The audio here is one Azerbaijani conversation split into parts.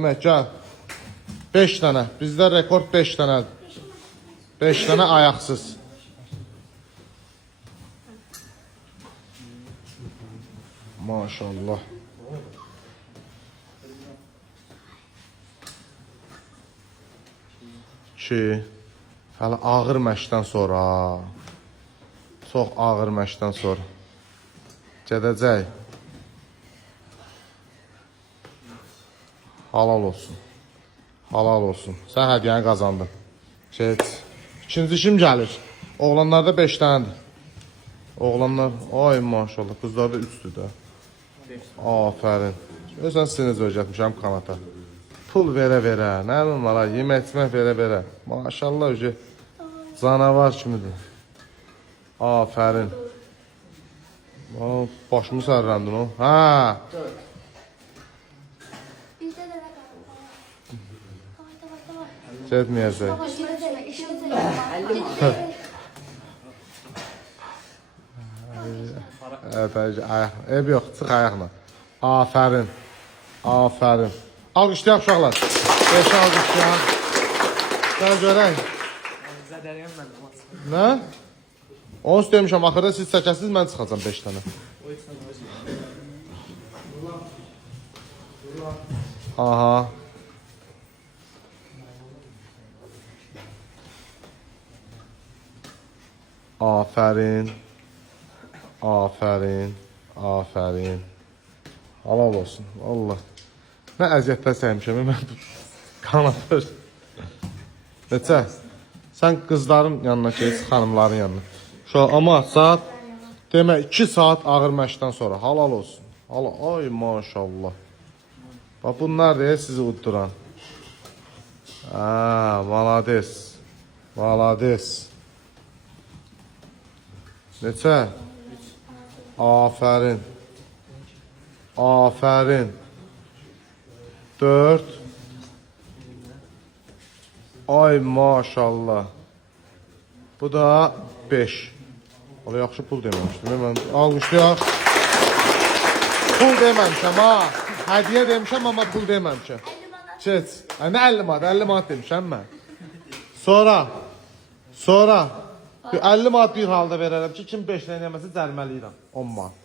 Demek gel. 5 tane. Bizde rekord 5 tane. 5 tane ayaksız. Maşallah. Ki hələ ağır məşqdən sonra, çox ağır məşqdən sonra gedəcək. Halal olsun. Halal olsun. Sən hədiyyəni qazandın. Get. İkinci kim gəlir? Oğlanlarda 5 dənədir. Oğlanlar, ay maşallah, qızlarda 3'dür də. Afərin. Özən sizə öyrətmişəm kanata. Pul verə-verə, nə bilməm var, yemək-içmək verə-verə. Maşallah, canavar kimidir. Afərin. Başımı sərrəndin o. Hə. Getməyəcək. Ev yox, çıx ayaqla. Afərin. Afərin. Alqışlayaq uşaqlar. 5 alqışlayaq. Gəl görək. Nə? Onu demişəm, axırda siz çəkəsiniz, mən çıxacam 5 dənə. Aha. Afərin. Afərin. Afərin. Halal olsun. Allah. Nə əziyyətlər səhmişəm, mən kanatır. Neçə? Sən qızların yanına geç, xanımların yanına. Şu amma saat, demək 2 saat ağır məşqdən sonra. Halal olsun. Halal. Ay maşallah. Bax bunlar deyə sizi udduran. Malades. Malades. Neçə? Afərin. Afərin. 4. Ay maşallah. Bu da 5. Ola yaxşı pul deməmişdim. Mən alqışlayaq. Pul deməmişəm ha. Hədiyyə demişəm amma pul deməmişəm. Keç. Nə 50 manat? 50 manat demişəm mən. Sonra 50 manat bir halda verərəm ki, kim 5 lirə yeməsə cərməliyirəm 10 manat.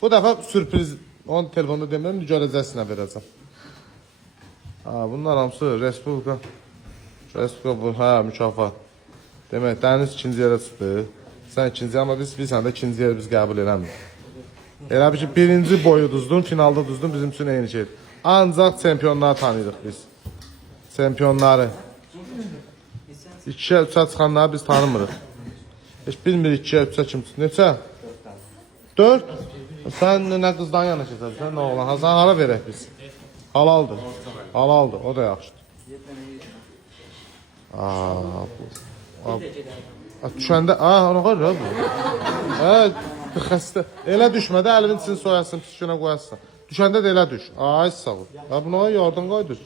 Bu dəfə sürpriz, onun telefonda demirəm, görəcəsinə verəcəm. Bunlar hamısı Respublika bu, mükafat. Demək, dəniz ikinci yerə çıxdı. Sən ikinci, amma biz səndə ikinci yeri biz qəbul eləmirik. Elə bir ki, birinci boyu duzdun, finalda duzdun, bizim üçün eyni şeydir. Ancaq çempionları tanıyırıq biz. Çempionları. 2-yə 3-ə çıxanları biz tanımırıq. Heç bilmirik 2-yə 3-ə kim çıxdı. Neçə? 4? Sən nə qızdan yana keçərsən, nə oğlan? Hazan hara verək biz? Halaldır. Halaldır, o da yaxşıdır. Düşəndə, ona qoyur bu. Xəstə. Elə düşmədə əlinin içini soyasın, pis günə qoyasın. Düşəndə də elə düş. Ay sağ ol. Buna yordan qoydur.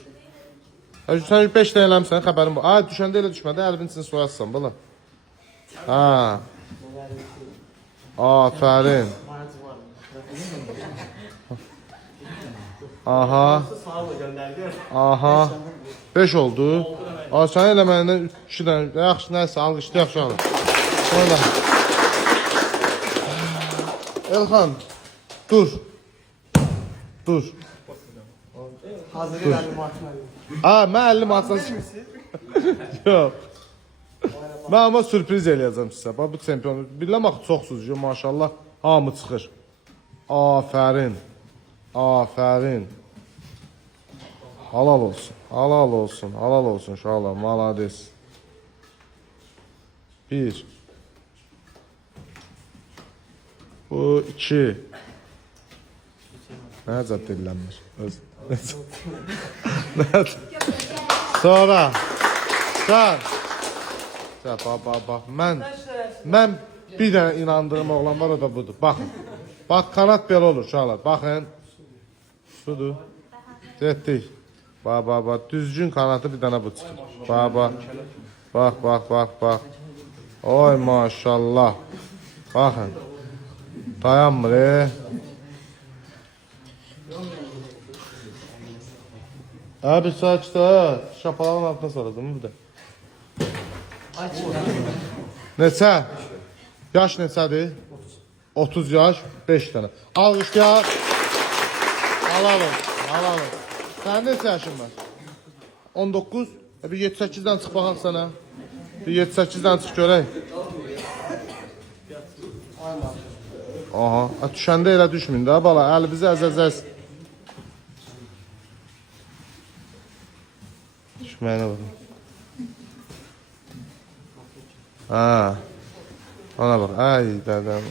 Sən 5 dənə eləmsən, xəbərin bu. Düşəndə elə düşmədə əlinin içini soyasın, belə. Afərin. Aha. Aha. 5 oldu. Sən elə məndən 2 dənə. Yaxşı, nəysə, alqışlayaq şu an. Sonra. Elxan, dur. Dur. Hazır 50 manatına. Mən 50 manatına. Yox. Mən amma sürpriz eləyəcəm sizə. Bax, bu çempion. Biləm axı, çoxsuz. Maşallah, hamı çıxır. Afərin. Afərin. Halal olsun. Halal olsun. Halal olsun uşaqlar. Malades. 1. Bu 2. Nəcəb dillənmir. Sonra. Bax. Mən bir dənə inandığım oğlan var, o da budur. Baxın. Bax, kanat belə olur uşaqlar. Baxın. Budur. Getdik. Bax. Düzgün kanatı bir dənə bu çıxır. Bax. Oy maşallah. Baxın. Dayanmır. Abi saçda şapaların altına sarıldım burada. Neçə? Yaş neçədir? 30 yaş, 5 dənə. Alqışlar. Halal olsun, halal olsun. Sənin neçə yaşın var? 19? Bir 7-8-dən çıx baxaq sənə. Bir 7-8-dən çıx görək. Aha, düşəndə elə düşməyin də bala, əlimizi əzəzəz. Düşməyinə baxın. Ha. Ona bax, ay dədəm.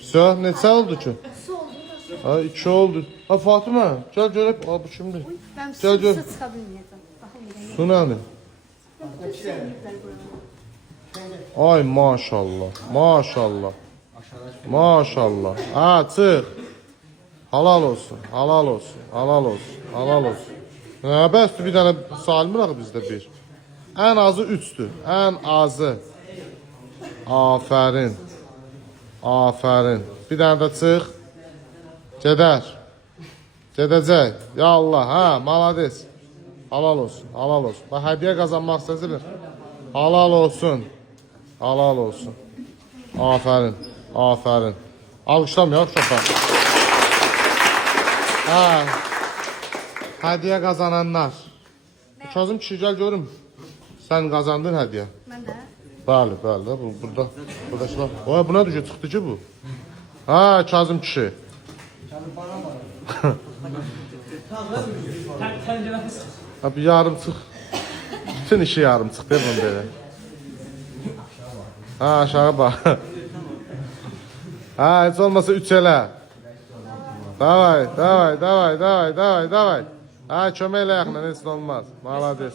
Все, neçə oldu ki? Ha, 2 oldu. Ha Fatıma, gəl görək. Ha bu kimdir? Ben Gel, gel. su çıka bilmeyeceğim. Bakın Su nədir? Ay maşallah, maşallah. Maşallah. Ha, çıx. Halal olsun, halal olsun, halal olsun, halal olsun. Ha, bəsdir bir dənə salmıraq bizdə bir. Ən azı 3'dür. Ən azı. Afərin. Afərin. Bir dənə də çıx. Gedər. Gedəcək. Ya Allah, ha, malades. Halal olsun, halal olsun. Bax, hədiyyə qazanmaq istəsələr. Halal olsun. Halal olsun. Afərin, afərin. Alqışlamayaq uşaqlar. Ha. Hədiyyə qazananlar. Kazım kişi gəl görüm. Sən qazandın hədiyyə. Ben de. Bəli, bəli də bu burada şey var. Oy, bu nə düşə çıxdı ki bu? Ha, Kazım kişi. Ha, bir yarım çıx. Bütün işi yarım çıx deyil bunu belə. Ha, aşağı bax. Ha, heç olmasa 3 elə. Davay, davay, davay, davay, davay, davay. Ha, kömək elə yaxına, heç olmaz. Malades.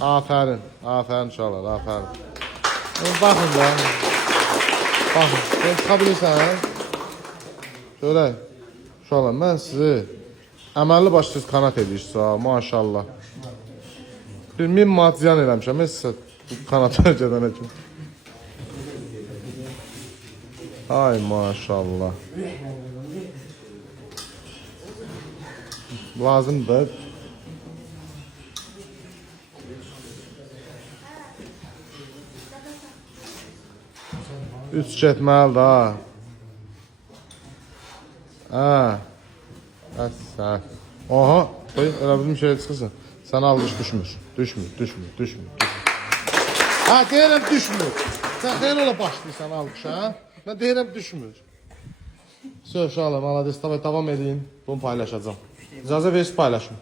Afərin, afərin uşaqlar, afərin. Baxın da. Baxın, sen çıxa bilirsən, hə? Görək. Uşaqlar, mən sizi əməlli başsız kanat edirsiniz, ha, maşallah. Bir 1000 manat ziyan eləmişəm, mən sizə kanata gedənə kimi. Ay maşallah. Lazımdır. Üç getməlidir ha. Ha. Sən. Aha, qoy elə bizim şeyə çıxırsan. Sən alqış düşmür. Düşmür, düşmür, düşmür. Ha, deyirəm düşmür. Sən xeyr ola başlayırsan alqışa, ha? Mən deyirəm düşmür. Söz uşaqlar, malades, davam edin. Bunu paylaşacağım. İcazə verirsiniz paylaşın.